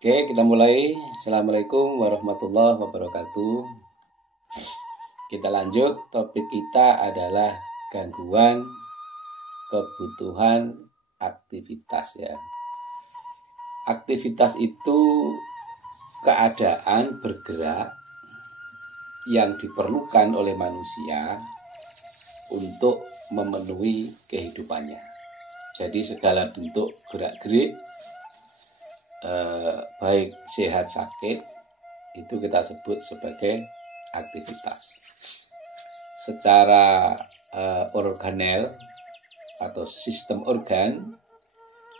Oke, kita mulai. Assalamualaikum warahmatullahi wabarakatuh. Kita lanjut. Topik kita adalah gangguan kebutuhan aktivitas ya. Aktivitas itu keadaan bergerak yang diperlukan oleh manusia untuk memenuhi kehidupannya. Jadi segala bentuk gerak-gerik baik sehat sakit itu kita sebut sebagai aktivitas. Secara organel atau sistem organ,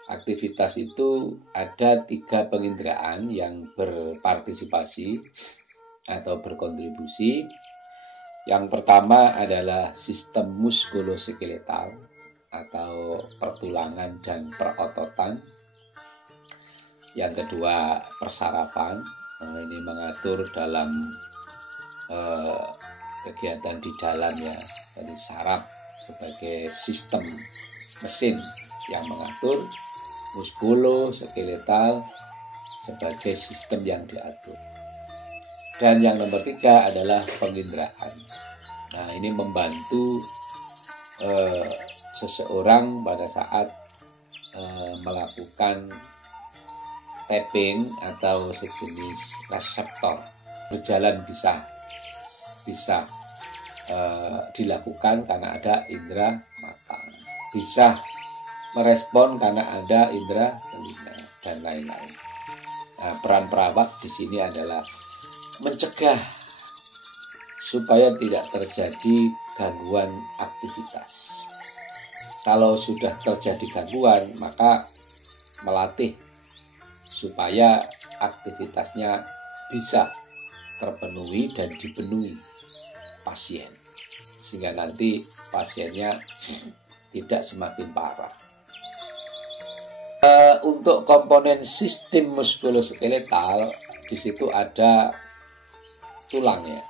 aktivitas itu ada 3 penginderaan yang berpartisipasi atau berkontribusi. Yang pertama adalah sistem muskuloskeletal atau pertulangan dan perototan. Yang kedua persarapan, ini mengatur dalam kegiatan di dalam ya. Jadi saraf sebagai sistem mesin yang mengatur, muskuloskeletal sebagai sistem yang diatur. Dan yang nomor 3 adalah penginderaan. Nah, ini membantu seseorang pada saat melakukan tapping atau sejenis reseptor berjalan bisa dilakukan karena ada indera mata, bisa merespon karena ada indera telinga dan lain-lain. Nah, peran perawat di sini adalah mencegah supaya tidak terjadi gangguan aktivitas. Kalau sudah terjadi gangguan, maka melatih supaya aktivitasnya bisa terpenuhi dan dipenuhi pasien, sehingga nanti pasiennya tidak semakin parah. Untuk komponen sistem muskuloskeletal, di situ ada tulang ya.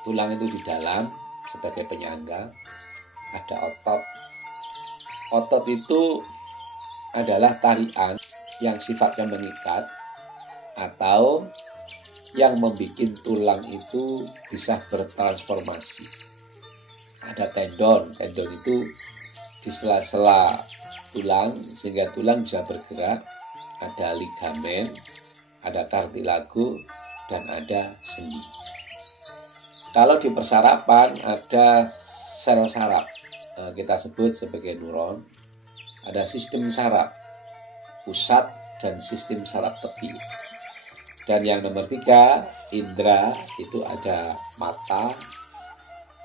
Tulang itu di dalam sebagai penyangga, ada otot. Otot itu adalah tarian yang sifatnya mengikat atau yang membuat tulang itu bisa bertransformasi. Ada tendon itu di sela-sela tulang sehingga tulang bisa bergerak. Ada ligamen, ada kartilago, dan ada sendi. Kalau di persarapan ada sel saraf, kita sebut sebagai neuron. Ada sistem saraf pusat dan sistem saraf tepi. Dan yang nomor 3, indera, itu ada mata,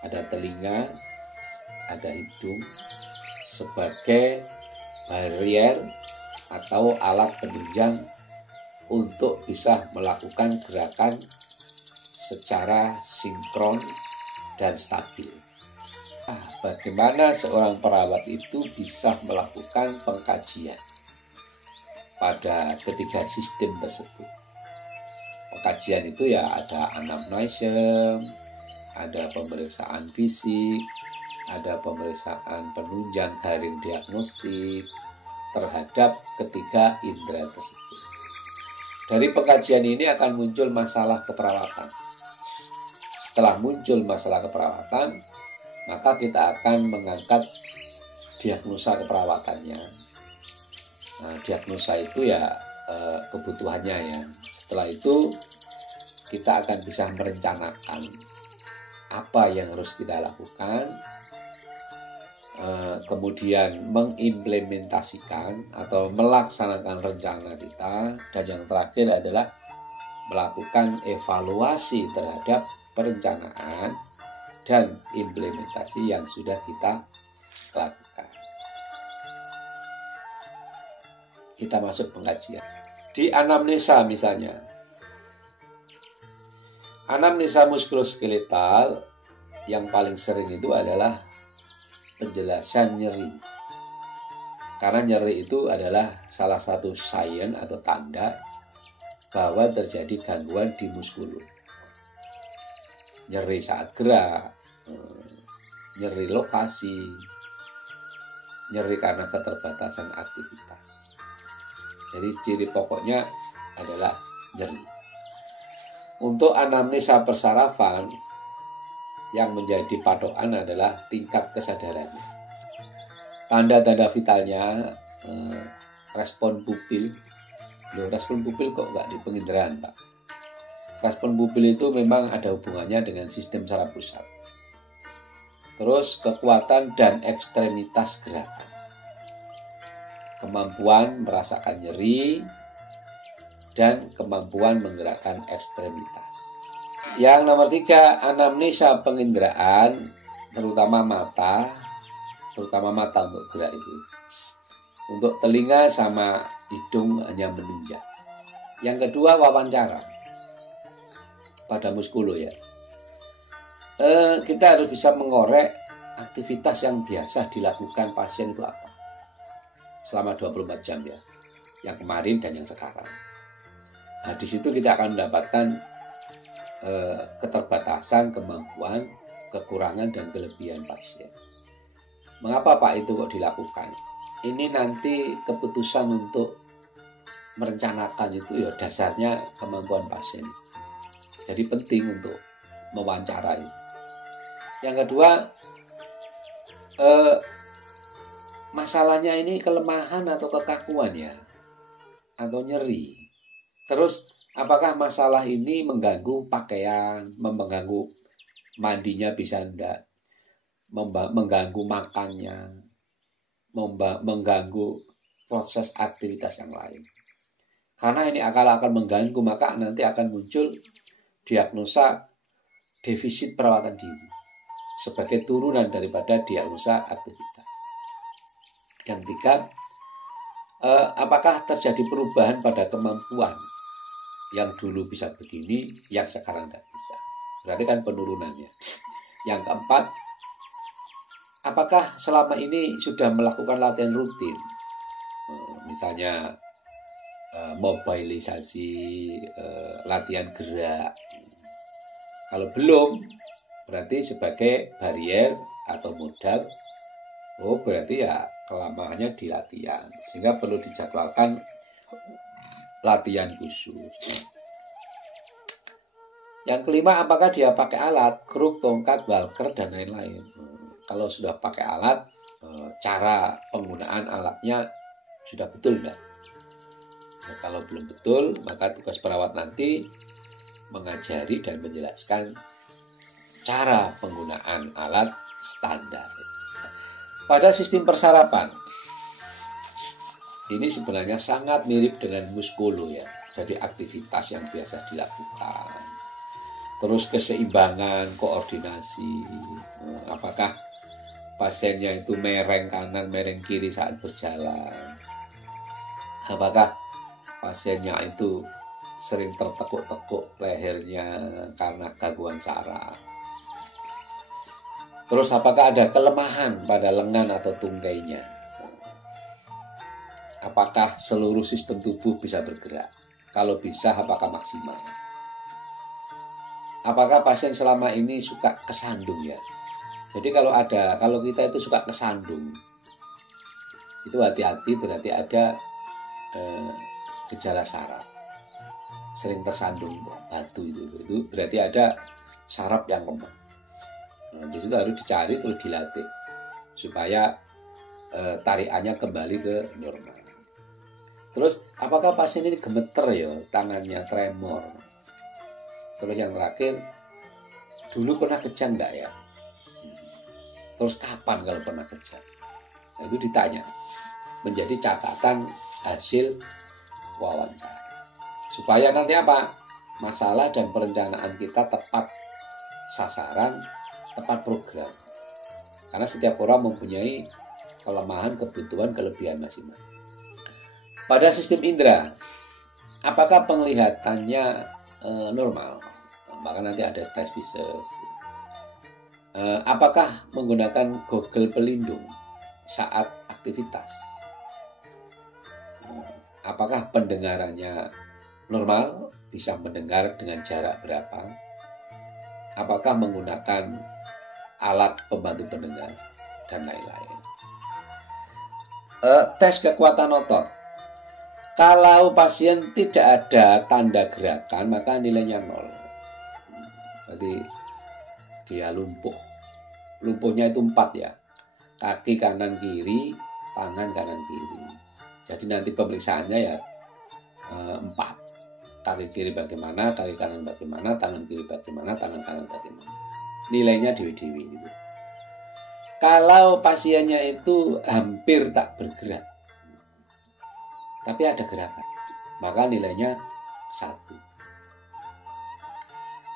ada telinga, ada hidung sebagai barrier atau alat penunjang untuk bisa melakukan gerakan secara sinkron dan stabil. Bagaimana seorang perawat itu bisa melakukan pengkajian pada ketiga sistem tersebut. Pengkajian itu ya ada anamnese, ada pemeriksaan fisik, ada pemeriksaan penunjang garing diagnostik terhadap ketiga indera tersebut. Dari pengkajian ini akan muncul masalah keperawatan. Setelah muncul masalah keperawatan, maka kita akan mengangkat diagnosa keperawatannya. Nah, diagnosa itu ya kebutuhannya ya. Setelah itu kita akan bisa merencanakan apa yang harus kita lakukan, kemudian mengimplementasikan atau melaksanakan rencana kita, dan yang terakhir adalah melakukan evaluasi terhadap perencanaan dan implementasi yang sudah kita lakukan. Kita masuk pengkajian. Di anamnesa misalnya. Anamnesa muskuloskeletal yang paling sering itu adalah penjelasan nyeri. Karena nyeri itu adalah salah satu sign atau tanda bahwa terjadi gangguan di muskulus. Nyeri saat gerak, nyeri lokasi, nyeri karena keterbatasan aktivitas. Jadi ciri pokoknya adalah nyeri. Untuk anamnesa persarafan, yang menjadi patokan adalah tingkat kesadarannya. Tanda-tanda vitalnya, respon pupil. Loh, respon pupil kok nggak di penginderaan, Pak? Respon pupil itu memang ada hubungannya dengan sistem saraf pusat. Terus kekuatan dan ekstremitas gerakan. Kemampuan merasakan nyeri dan kemampuan menggerakkan ekstremitas. Yang nomor 3, anamnesa penginderaan, terutama mata untuk gerak itu. Untuk telinga sama hidung hanya menunjuk. Yang kedua, wawancara pada muskulo ya. Kita harus bisa mengorek aktivitas yang biasa dilakukan pasien itu apa selama 24 jam ya, yang kemarin dan yang sekarang. Nah, di situ kita akan mendapatkan keterbatasan, kemampuan, kekurangan, dan kelebihan pasien. Mengapa Pak itu kok dilakukan? Ini nanti keputusan untuk merencanakan itu ya dasarnya kemampuan pasien. Jadi penting untuk mewawancarai. Yang kedua, masalahnya ini kelemahan atau kekakuan ya, atau nyeri. Terus apakah masalah ini mengganggu pakaian, mengganggu mandinya bisa enggak, mengganggu makannya, mengganggu proses aktivitas yang lain. Karena ini akan mengganggu, maka nanti akan muncul diagnosa defisit perawatan diri sebagai turunan daripada diagnosa aktivitas. Yang ketiga, apakah terjadi perubahan pada kemampuan yang dulu bisa begini, yang sekarang tidak bisa. Berarti kan penurunannya. Yang keempat, apakah selama ini sudah melakukan latihan rutin? Misalnya mobilisasi, latihan gerak. Kalau belum, berarti sebagai barier atau modal. Oh, berarti ya kelamaannya di latihan. Sehingga perlu dijadwalkan latihan khusus. Yang kelima, apakah dia pakai alat, kruk, tongkat, walker, dan lain-lain. Kalau sudah pakai alat, cara penggunaan alatnya sudah betul enggak? Nah, kalau belum betul, maka tugas perawat nanti mengajari dan menjelaskan cara penggunaan alat standar. Pada sistem persarapan, ini sebenarnya sangat mirip dengan muskulo ya. Jadi aktivitas yang biasa dilakukan. Terus keseimbangan, koordinasi. Apakah pasiennya itu mereng kanan, mereng kiri saat berjalan? Apakah pasiennya itu sering tertekuk-tekuk lehernya karena gangguan saraf? Terus apakah ada kelemahan pada lengan atau tungkainya? Apakah seluruh sistem tubuh bisa bergerak? Kalau bisa, apakah maksimal? Apakah pasien selama ini suka kesandung ya? Jadi kalau kita itu suka kesandung, itu hati-hati, berarti ada gejala saraf. Sering tersandung batu itu berarti ada saraf yang lemah. Nah, di situ harus dicari terus dilatih supaya tarikannya kembali ke normal. Terus apakah pasien ini gemeter ya, tangannya tremor? Terus yang terakhir, dulu pernah kejang enggak ya? Terus kapan kalau pernah kejang? Nah, itu ditanya, menjadi catatan hasil wawancara. Supaya nanti apa? Masalah dan perencanaan kita tepat sasaran, tepat program. Karena setiap orang mempunyai kelemahan, kebutuhan, kelebihan masing-masing. Pada sistem indera, apakah penglihatannya normal? Maka nanti ada tes visus. Apakah menggunakan goggle pelindung saat aktivitas? Apakah pendengarannya normal? Bisa mendengar dengan jarak berapa? Apakah menggunakan alat pembantu pendengar? Dan lain-lain. Tes kekuatan otot. Kalau pasien tidak ada tanda gerakan, maka nilainya 0. Berarti dia lumpuh. Lumpuhnya itu 4 ya. Kaki kanan kiri, tangan kanan kiri. Jadi nanti pemeriksaannya ya 4. Kaki kiri bagaimana, kaki kanan bagaimana, tangan kiri bagaimana, tangan kanan bagaimana. Nilainya dewi-dewi gitu. Kalau pasiennya itu hampir tak bergerak, tapi ada gerakan, maka nilainya 1.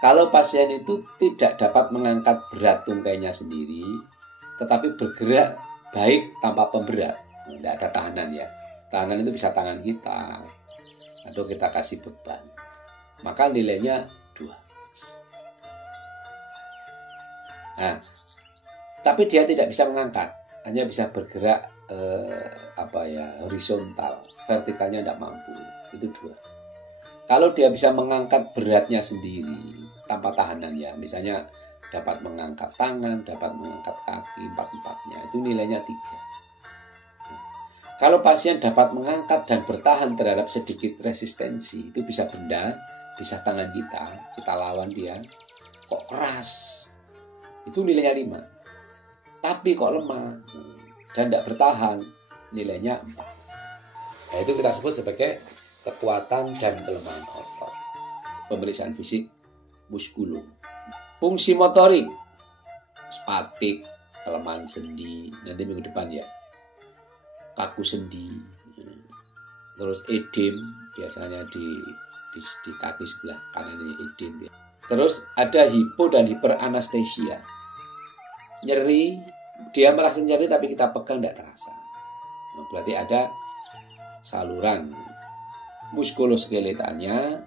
Kalau pasien itu tidak dapat mengangkat berat tungkainya sendiri, tetapi bergerak baik tanpa pemberat, tidak ada tahanan ya. Tahanan itu bisa tangan kita, atau kita kasih beban, maka nilainya 2. Nah, tapi dia tidak bisa mengangkat, hanya bisa bergerak horizontal, vertikalnya tidak mampu, itu 2. Kalau dia bisa mengangkat beratnya sendiri tanpa tahanan ya, misalnya dapat mengangkat tangan, dapat mengangkat kaki, 4-4-nya, itu nilainya 3. Kalau pasien dapat mengangkat dan bertahan terhadap sedikit resistensi, itu bisa benda, bisa tangan kita lawan dia, kok keras, itu nilainya 5. Tapi kok lemah dan tidak bertahan, nilainya 4. Nah, itu kita sebut sebagai kekuatan dan kelemahan otot. Pemeriksaan fisik muskulo. Fungsi motorik, spatik, kelemahan sendi, nanti minggu depan ya. Kaku sendi, terus edem, biasanya di kaki sebelah kanan ini edem ya. Terus ada hipo dan hiperanestesia. Nyeri, dia merasa nyeri tapi kita pegang tidak terasa. Nah, berarti ada saluran muskuloskeletanya,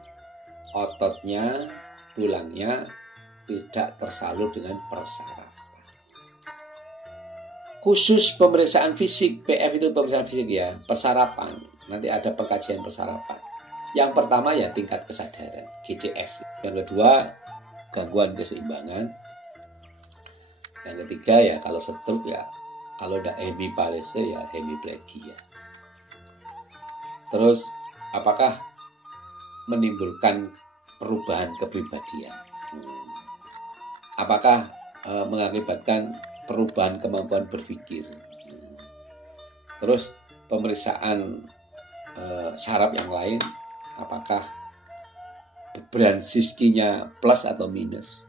ototnya, tulangnya tidak tersalur dengan persarapan. Khusus pemeriksaan fisik, PF itu pemeriksaan fisik ya, persarapan. Nanti ada pengkajian persarapan. Yang pertama ya tingkat kesadaran, GCS. Yang kedua, gangguan keseimbangan. Yang ketiga ya kalau stroke ya, kalau ada hemiparesia ya hemiplegia. Terus apakah menimbulkan perubahan kepribadian? Apakah mengakibatkan perubahan kemampuan berpikir? Terus pemeriksaan saraf yang lain, apakah beban siskinya plus atau minus?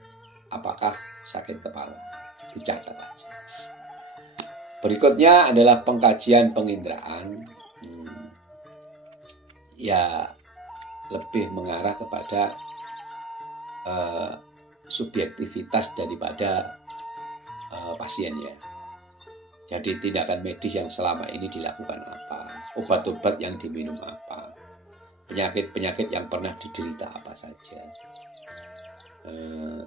Apakah sakit kepala? Dicatat aja. Berikutnya adalah pengkajian penginderaan. Ya lebih mengarah kepada subjektivitas daripada pasien ya. Jadi tindakan medis yang selama ini dilakukan apa, obat-obat yang diminum apa, penyakit-penyakit yang pernah diderita apa saja,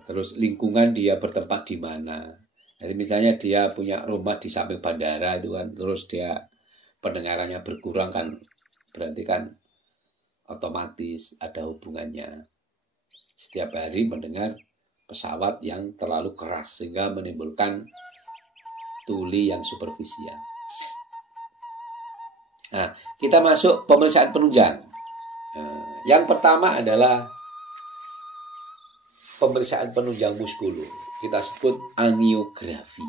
terus lingkungan dia bertempat di mana. Jadi misalnya dia punya rumah di samping bandara itu kan, terus dia pendengarannya berkurang kan, berarti kan otomatis ada hubungannya. Setiap hari mendengar pesawat yang terlalu keras sehingga menimbulkan tuli yang superficial. Nah, kita masuk pemeriksaan penunjang. Yang pertama adalah pemeriksaan penunjang muskulo. Kita sebut angiografi.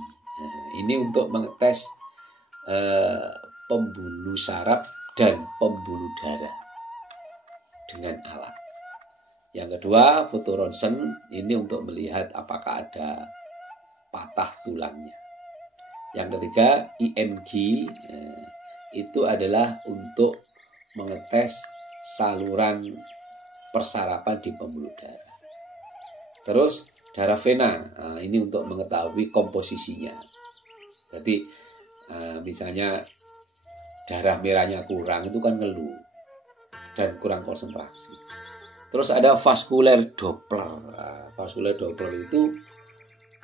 Ini untuk mengetes pembuluh saraf dan pembuluh darah dengan alat. Yang kedua, foto ronsen, ini untuk melihat apakah ada patah tulangnya. Yang ketiga, IMG, itu adalah untuk mengetes saluran persarapan di pembuluh darah. Terus darah vena, ini untuk mengetahui komposisinya. Jadi misalnya darah merahnya kurang, itu kan ngeluh dan kurang konsentrasi. Terus ada vaskular Doppler. Vaskular Doppler itu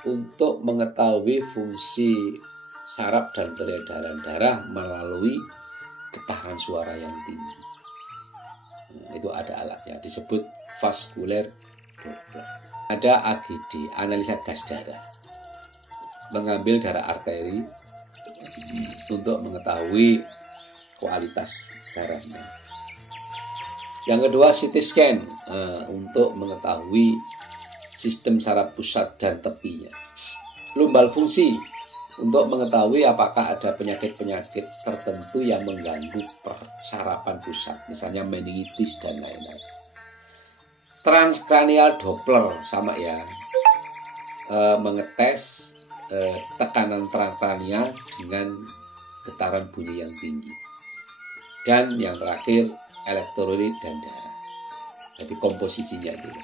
untuk mengetahui fungsi saraf dan peredaran darah melalui getaran suara yang tinggi. Itu ada alatnya, disebut vaskular Doppler. Ada AGD, analisa gas darah. Mengambil darah arteri untuk mengetahui kualitas darahnya. Yang kedua CT scan untuk mengetahui sistem saraf pusat dan tepinya. Lumbal fungsi untuk mengetahui apakah ada penyakit-penyakit tertentu yang mengganggu persarapan pusat, misalnya meningitis dan lain-lain. Transkranial Doppler sama ya, mengetes tekanan transkranial dengan getaran bunyi yang tinggi. Dan yang terakhir elektrolit dan darah. Jadi komposisinya dulu.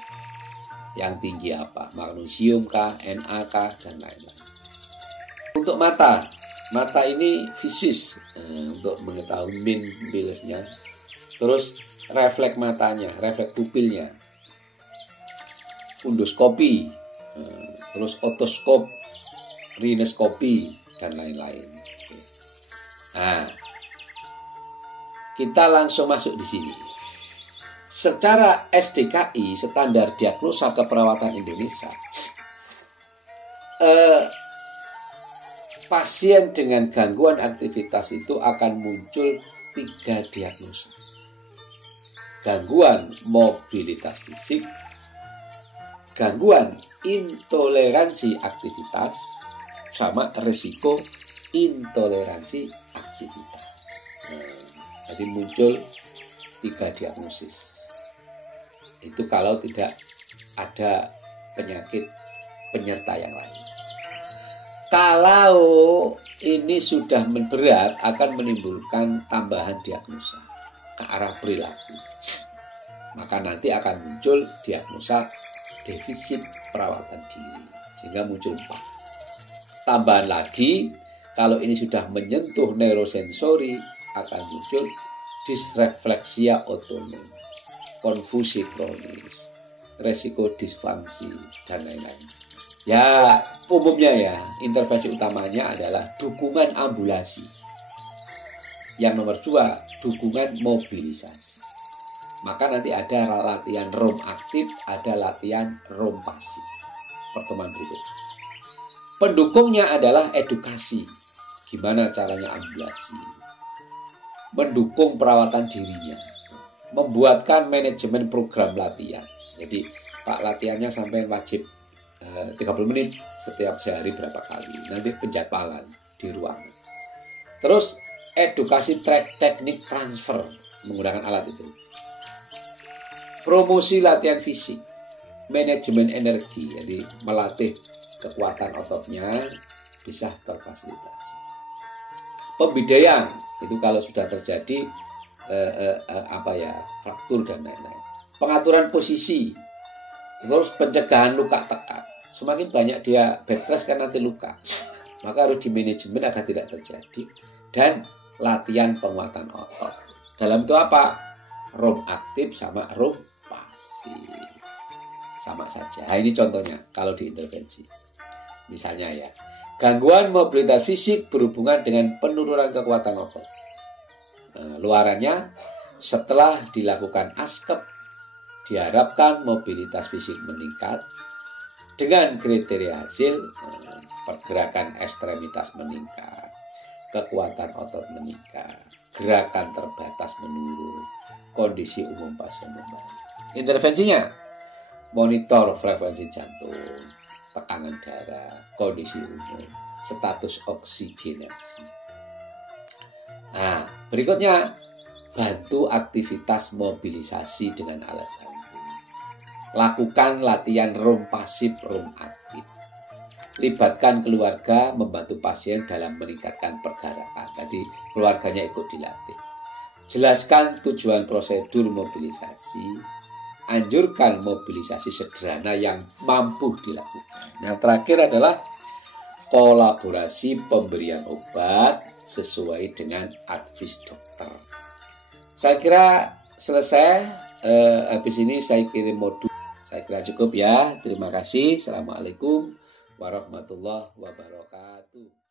Yang tinggi apa? Magnesium kah, Na kah, dan lain-lain. Untuk mata ini fisis untuk mengetahui min bilasnya. Terus refleks matanya, refleks pupilnya. Fundoskopi, terus otoskop, rinoskopi, dan lain-lain. Nah, kita langsung masuk di sini. Secara SDKI, standar diagnosa keperawatan Indonesia, pasien dengan gangguan aktivitas itu akan muncul 3 diagnosa. Gangguan mobilitas fisik, gangguan intoleransi aktivitas, sama risiko intoleransi aktivitas. Jadi muncul 3 diagnosis. Itu kalau tidak ada penyakit penyerta yang lain. Kalau ini sudah berat, akan menimbulkan tambahan diagnosa ke arah perilaku. Maka nanti akan muncul diagnosa defisit perawatan diri. Sehingga muncul 4. Tambahan lagi, kalau ini sudah menyentuh neurosensori, akan muncul disrefleksia otonom, konfusi kronis, resiko disfungsi, dan lain-lain. Ya, umumnya ya, intervensi utamanya adalah dukungan ambulasi. Yang nomor 2, dukungan mobilisasi. Maka nanti ada latihan ROM aktif, ada latihan ROM pasif. Pertemuan berikut. Pendukungnya adalah edukasi. Gimana caranya ambulasi? Mendukung perawatan dirinya. Membuatkan manajemen program latihan. Jadi Pak latihannya sampai wajib 30 menit setiap sehari berapa kali. Nanti penjadwalan di ruangan. Terus edukasi teknik transfer menggunakan alat itu. Promosi latihan fisik. Manajemen energi. Jadi melatih kekuatan ototnya bisa terfasilitasi. Pembidayaan itu kalau sudah terjadi fraktur dan lain-lain. Pengaturan posisi, terus pencegahan luka tekan. Semakin banyak dia bed rest kan nanti luka, maka harus dimanajemen agar tidak terjadi. Dan latihan penguatan otot. Dalam itu apa? ROM aktif sama ROM pasif, sama saja. Nah, ini contohnya kalau diintervensi. Misalnya ya, gangguan mobilitas fisik berhubungan dengan penurunan kekuatan otot. Luarannya, setelah dilakukan ASKEP, diharapkan mobilitas fisik meningkat. Dengan kriteria hasil, pergerakan ekstremitas meningkat, kekuatan otot meningkat, gerakan terbatas menurun, kondisi umum pasien membaik. Intervensinya, monitor frekuensi jantung, tekanan darah, kondisi umum, status oksigenasi. Nah, berikutnya, bantu aktivitas mobilisasi dengan alat bantu. Lakukan latihan ROM pasif, ROM aktif. Libatkan keluarga membantu pasien dalam meningkatkan pergerakan. Jadi keluarganya ikut dilatih. Jelaskan tujuan prosedur mobilisasi. Anjurkan mobilisasi sederhana yang mampu dilakukan. Yang terakhir adalah kolaborasi pemberian obat sesuai dengan advis dokter. Saya kira selesai. Habis ini saya kirim modul. Saya kira cukup ya. Terima kasih. Assalamualaikum warahmatullahi wabarakatuh.